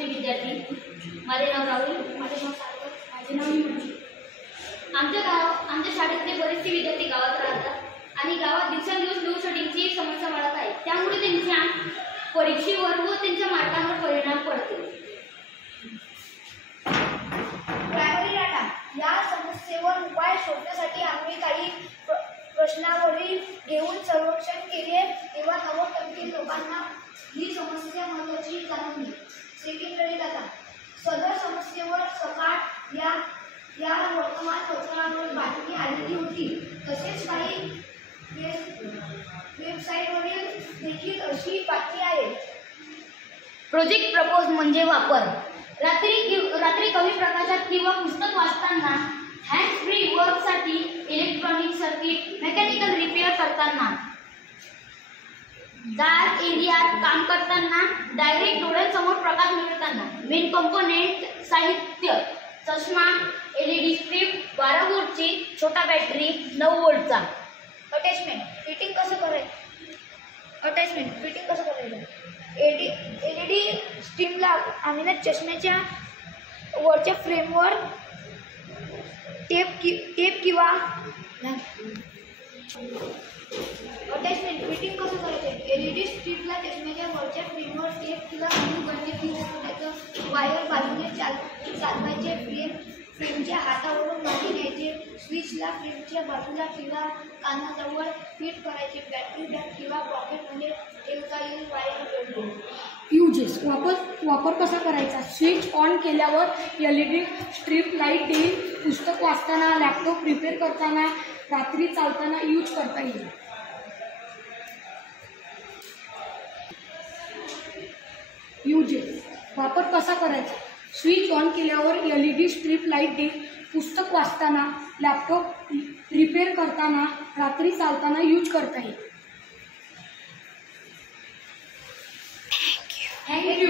वर्षाचे विद्यार्थी. माझे नाव राहुल. माझे नाव सागर. माझे नाव मंजू. आमच्या शाळेतले बरेचसे विद्यार्थी गावात राहतात आणि गावात दिवसेंदिवस लोड शेडिंगची एक समस्या वाढत आहे. त्यामुळे त्यांच्या परीक्षेवर व त्यांच्या मार्कांवर परिणाम पडतो. प्रायमरी डाटा या समस्येवर उपाय शोधण्यासाठी आम्ही काही प्रश्नावली घेऊन सर्वेक्षण केले तेव्हा 90% लोकांना ही समस्या महत्त्वाची जाणवली. सेकंडरी डाटा सदर समस्येवर सकाळ या वर्तमानपत्रावर बातमी आलेली होती. तसेच काही वेबसाईटवरील देखील अशी बातमी आहे. प्रोजेक्ट प्रपोज म्हणजे वापर. रात्री कमी प्रकाशात किंवा पुस्तक वाचताना, हँड्स फ्री वर्कसाठी, इलेक्ट्रॉनिक सर्किट, मेकॅनिकल रिपेअर करताना, डार्क एरियात काम करताना, डायरेक्ट डोळ्यांसमोर प्रकाश मिळताना. मेन कंपोनेंट साहित्य: चष्मा, LED स्ट्रीप, 12 वोल्टची छोटा बॅटरी, 9 वोल्टचा. अटॅचमेंट फिटिंग कसं करायचं? LED स्ट्रीमला आम्ही ना चष्म्याच्या वरच्या फ्रेमवर टेप किंवा अटॅचमेंट फिटिंग कसं करायचे? LED स्ट्रीपला चष्म्याच्या वरच्या फ्रेमवर टेप किंवा वायर बाजूने चालवायचे. फ्रेमच्या हातावरून बाहेर न्यायचे. स्विचला फ्रेमच्या बाजूला किंवा कानाजवळ फिट करायचे. बॅटरी बॅग किंवा पॉकेटमध्ये ठेवता येईल. वायर जोडणे. युजेस वापर कसा करायचा? स्विच ऑन केल्यावर LED स्ट्रीप लाईट देईल. पुस्तक वाचताना, लॅपटॉप रिपेअर करताना, रात्री चालताना यूज करता येईल. युजेस वापर कसा करायचा? स्विच ऑन केल्यावर LED स्ट्रीप लाईट देईल. पुस्तक वाचताना, लॅपटॉप रिपेअर करताना, रात्री चालताना यूज करता येईल. थँक्यू.